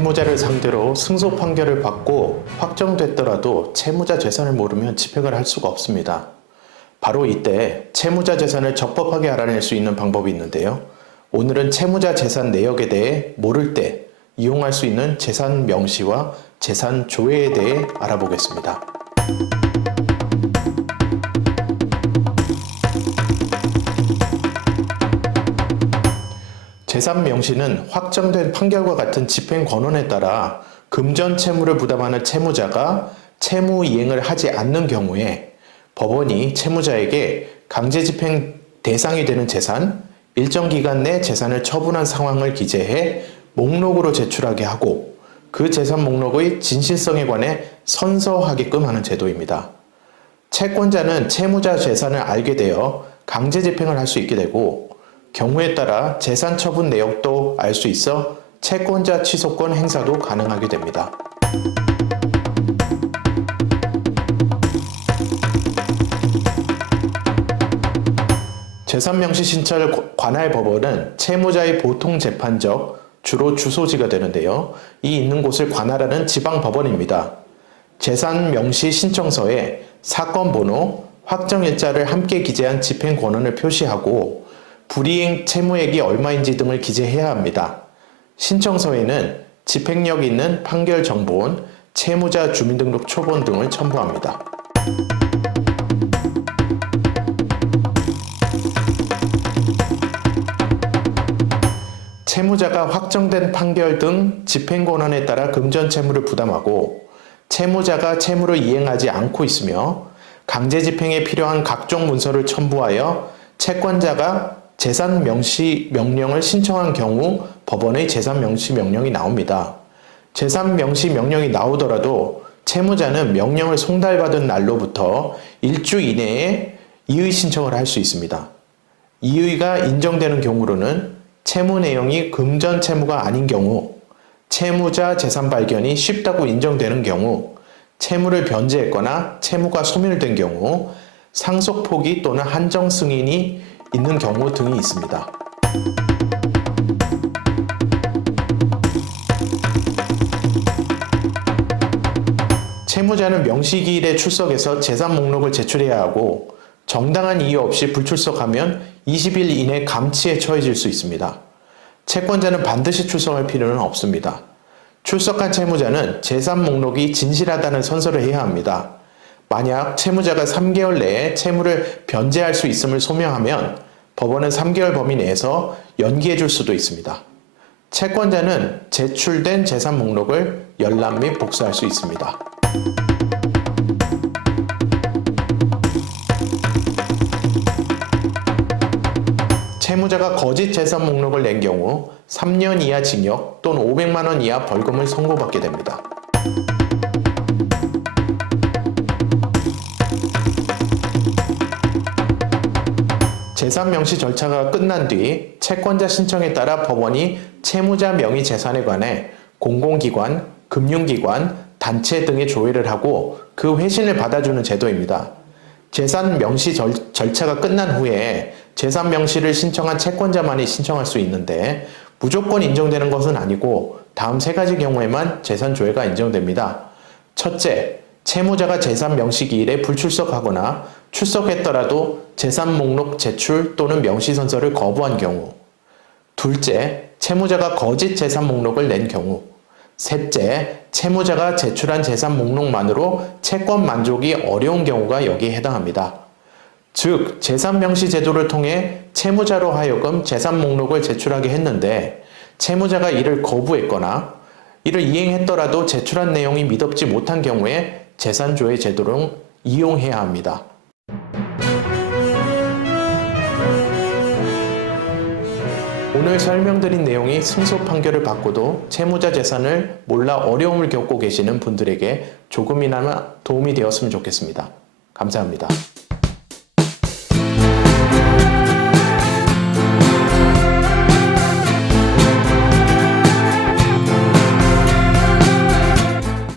채무자를 상대로 승소 판결을 받고 확정됐더라도 채무자 재산을 모르면 집행을 할 수가 없습니다. 바로 이때 채무자 재산을 적법하게 알아낼 수 있는 방법이 있는데요. 오늘은 채무자 재산 내역에 대해 모를 때 이용할 수 있는 재산 명시와 재산 조회에 대해 알아보겠습니다. 재산 명시는 확정된 판결과 같은 집행 권한에 따라 금전 채무를 부담하는 채무자가 채무 이행을 하지 않는 경우에 법원이 채무자에게 강제 집행 대상이 되는 재산, 일정 기간 내 재산을 처분한 상황을 기재해 목록으로 제출하게 하고 그 재산 목록의 진실성에 관해 선서하게끔 하는 제도입니다. 채권자는 채무자 재산을 알게 되어 강제 집행을 할 수 있게 되고 경우에 따라 재산 처분 내역도 알 수 있어 채권자 취소권 행사도 가능하게 됩니다. 재산 명시 신청 관할 법원은 채무자의 보통 재판적 주로 주소지가 되는데요. 이 있는 곳을 관할하는 지방 법원입니다. 재산 명시 신청서에 사건 번호, 확정일자를 함께 기재한 집행 권한을 표시하고 불이행 채무액이 얼마인지 등을 기재해야 합니다. 신청서에는 집행력 있는 판결 정보원, 채무자 주민등록 초본 등을 첨부합니다. 채무자가 확정된 판결 등 집행 권한에 따라 금전 채무를 부담하고 채무자가 채무를 이행하지 않고 있으며 강제 집행에 필요한 각종 문서를 첨부하여 채권자가 재산 명시 명령을 신청한 경우 법원의 재산 명시 명령이 나옵니다. 재산 명시 명령이 나오더라도 채무자는 명령을 송달받은 날로부터 일주 이내에 이의 신청을 할 수 있습니다. 이의가 인정되는 경우로는 채무 내용이 금전 채무가 아닌 경우, 채무자 재산 발견이 쉽다고 인정되는 경우, 채무를 변제했거나 채무가 소멸된 경우, 상속 포기 또는 한정 승인이 있는 경우 등이 있습니다. 채무자는 명시기일에 출석해서 재산 목록을 제출해야 하고 정당한 이유 없이 불출석하면 20일 이내 감치에 처해질 수 있습니다. 채권자는 반드시 출석할 필요는 없습니다. 출석한 채무자는 재산 목록이 진실하다는 선서를 해야 합니다. 만약 채무자가 3개월 내에 채무를 변제할 수 있음을 소명하면 법원은 3개월 범위 내에서 연기해 줄 수도 있습니다. 채권자는 제출된 재산 목록을 열람 및 복사할 수 있습니다. 채무자가 거짓 재산 목록을 낸 경우 3년 이하 징역 또는 500만 원 이하 벌금을 선고받게 됩니다. 재산 명시 절차가 끝난 뒤 채권자 신청에 따라 법원이 채무자 명의 재산에 관해 공공기관, 금융기관, 단체 등의 조회를 하고 그 회신을 받아주는 제도입니다. 재산 명시 절, 절차가 끝난 후에 재산 명시를 신청한 채권자만이 신청할 수 있는데 무조건 인정되는 것은 아니고 다음 세 가지 경우에만 재산 조회가 인정됩니다. 첫째, 채무자가 재산 명시 기일에 불출석하거나 출석했더라도 재산 목록 제출 또는 명시 선서를 거부한 경우. 둘째, 채무자가 거짓 재산 목록을 낸 경우. 셋째, 채무자가 제출한 재산 목록만으로 채권 만족이 어려운 경우가 여기에 해당합니다. 즉, 재산 명시 제도를 통해 채무자로 하여금 재산 목록을 제출하게 했는데 채무자가 이를 거부했거나 이를 이행했더라도 제출한 내용이 미덥지 못한 경우에 재산조회 제도를 이용해야 합니다. 오늘 설명드린 내용이 승소 판결을 받고도 채무자 재산을 몰라 어려움을 겪고 계시는 분들에게 조금이나마 도움이 되었으면 좋겠습니다. 감사합니다.